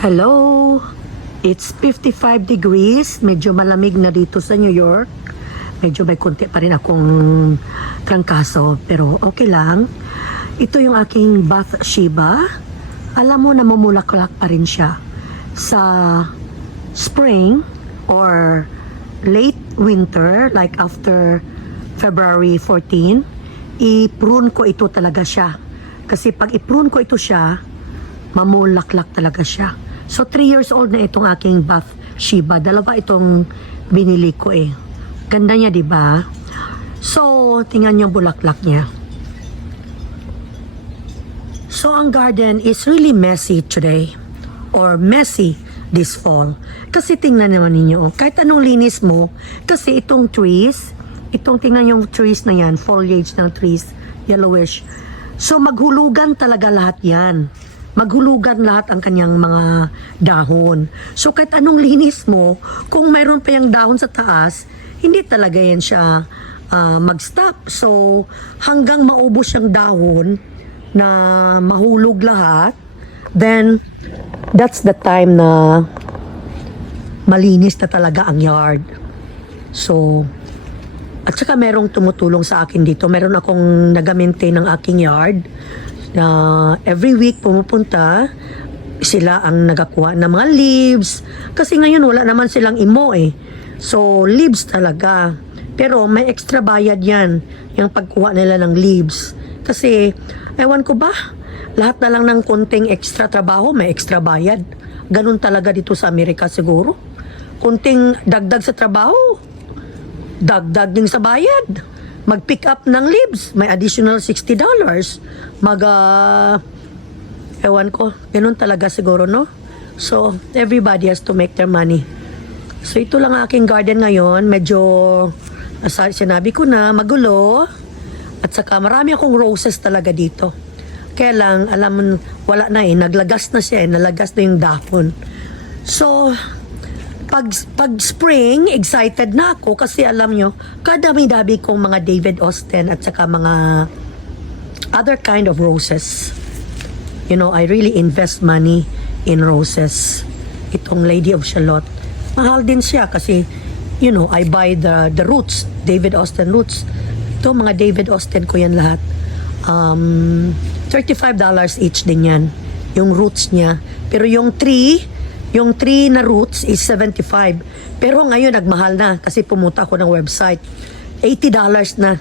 Hello! It's 55 degrees. Medyo malamig na dito sa New York. Medyo may konti pa rin akong trangkaso, pero okay lang. Ito yung aking Bathsheba. Alam mo, namumulaklak pa rin siya. Sa spring or late winter, like after February 14, i-prune ko ito talaga siya. Kasi pag i-prune ko ito siya, mamulaklak talaga siya. So, 3 years old na itong aking Bathsheba. Dalawa itong binili ko eh. Ganda niya, di ba? So, tingnan niyo bulaklak niya. So, ang garden is really messy today. Or messy this fall. Kasi tingnan naman ninyo, kahit anong linis mo, kasi itong trees, tingnan yung trees na yan, foliage ng trees, yellowish. So, maghulugan talaga lahat yan. Maghulugan lahat ang kanyang mga dahon. So, kahit anong linis mo, kung mayroon pa yung dahon sa taas, hindi talaga yan siya mag-stop. So, hanggang maubos yung dahon na mahulog lahat, then, that's the time na malinis na talaga ang yard. So, at saka merong tumutulong sa akin dito. Meron akong nag-maintain ng aking yard na every week pumupunta, sila ang nagakuha ng mga leaves. Kasi ngayon wala naman silang imo eh. So, leaves talaga. Pero may extra bayad yan, yung pagkuha nila ng leaves. Kasi, ewan ko ba, lahat na lang ng konting extra trabaho, may extra bayad. Ganun talaga dito sa Amerika siguro. Konting dagdag sa trabaho, dagdag din sa bayad. Mag-pick up ng leaves, may additional $60. Ewan ko, ganun talaga siguro, no? So, everybody has to make their money. So, ito lang aking garden ngayon. Medyo, sinabi ko na, magulo. At saka, marami akong roses talaga dito. Kaya lang, alam mo, wala na eh. Naglagas na siya eh. Nalagas na yung dahon. So, pag spring, excited na ako kasi alam nyo, kadami-dami kong mga David Austin at saka mga other kind of roses. You know, I really invest money in roses. Itong Lady of Shalott. Mahal din siya kasi, you know, I buy the roots, David Austin roots. Ito, mga David Austin ko yan lahat. $35 each din yan. Yung roots niya. Pero yung tree na roots is $75. Pero ngayon, nagmahal na kasi pumunta ako ng website. $80 na.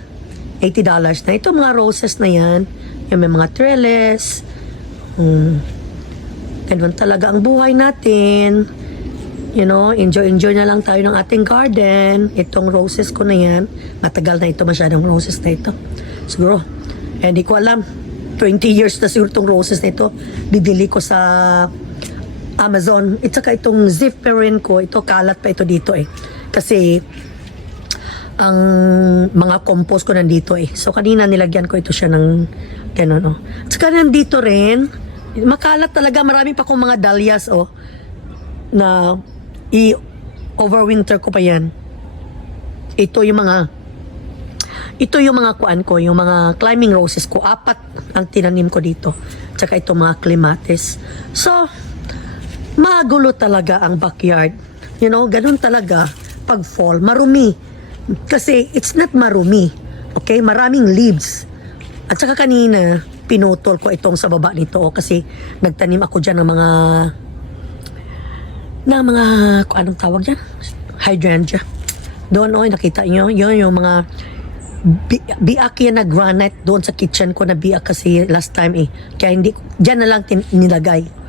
$80 na. Ito mga roses na yan. Yung may mga trellis. Ganun talaga ang buhay natin. You know, enjoy na lang tayo ng ating garden. Itong roses ko na yan. Matagal na ito masyadong roses na ito. Siguro, hindi ko alam. 20 years na siguro itong roses na ito. Bibili ko sa Amazon. At saka itong zipperin ko, ito kalat pa ito dito eh. Kasi ang mga compost ko nandito eh. So kanina nilagyan ko ito siya ng gano'n oh. At saka nandito rin, makalat talaga. Marami pa akong mga dahlias oh. Na overwinter ko pa yan. Ito yung mga kuan ko, yung mga climbing roses ko. 4 ang tinanim ko dito. At saka ito mga clematis. So, magulo talaga ang backyard. You know, ganun talaga pag fall. Marumi. Kasi it's not marumi. Okay? Maraming leaves. At saka kanina, pinutol ko itong sa baba nito. Kasi nagtanim ako dyan ng mga anong tawag dyan? Hydrangea. Doon, nakita nyo? Yun yung mga biak yan na granite doon sa kitchen ko na biak kasi last time eh. Kaya hindi, dyan na lang nilagay.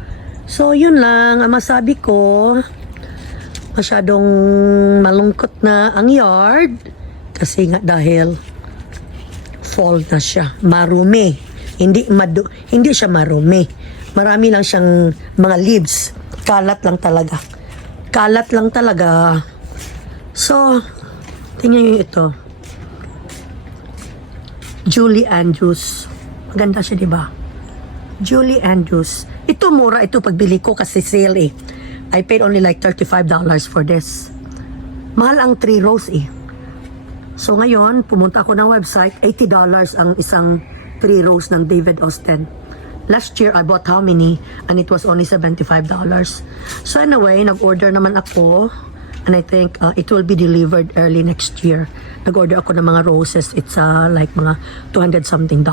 So, yun lang. Ang masabi ko, masyadong malungkot na ang yard. Kasi nga dahil fall na siya. Marumi. Hindi siya marumi. Marami lang siyang mga leaves. Kalat lang talaga. Kalat lang talaga. So, tingnan nyo ito. Julie Andrews. Maganda siya, diba? Julie Andrews. Ito mura, ito pagbili ko kasi sale eh. I paid only like $35 for this. Mahal ang 3 rows eh. So ngayon, pumunta ako ng website, $80 ang isang 3 rows ng David Austin. Last year, I bought how many? And it was only $75. So anyway, nag-order naman ako. And I think it will be delivered early next year. Nag-order ako ng mga roses. It's like mga $200 something.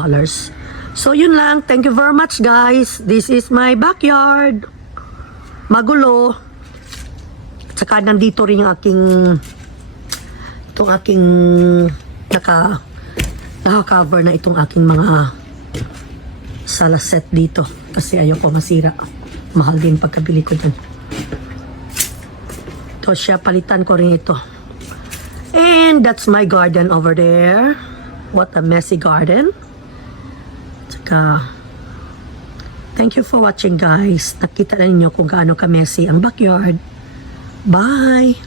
So yun lang. Thank you very much, guys. This is my backyard. Magulo. Saka nandito rin yung aking naka-cover na itong aking mga salaset dito. Kasi ayoko masira. Mahal din pagkabili ko dyan. Ito siya, palitan ko rin ito. And that's my garden over there. What a messy garden. Tsaka, thank you for watching, guys. Nakita na ninyo kung gaano ka-messy ang backyard. Bye!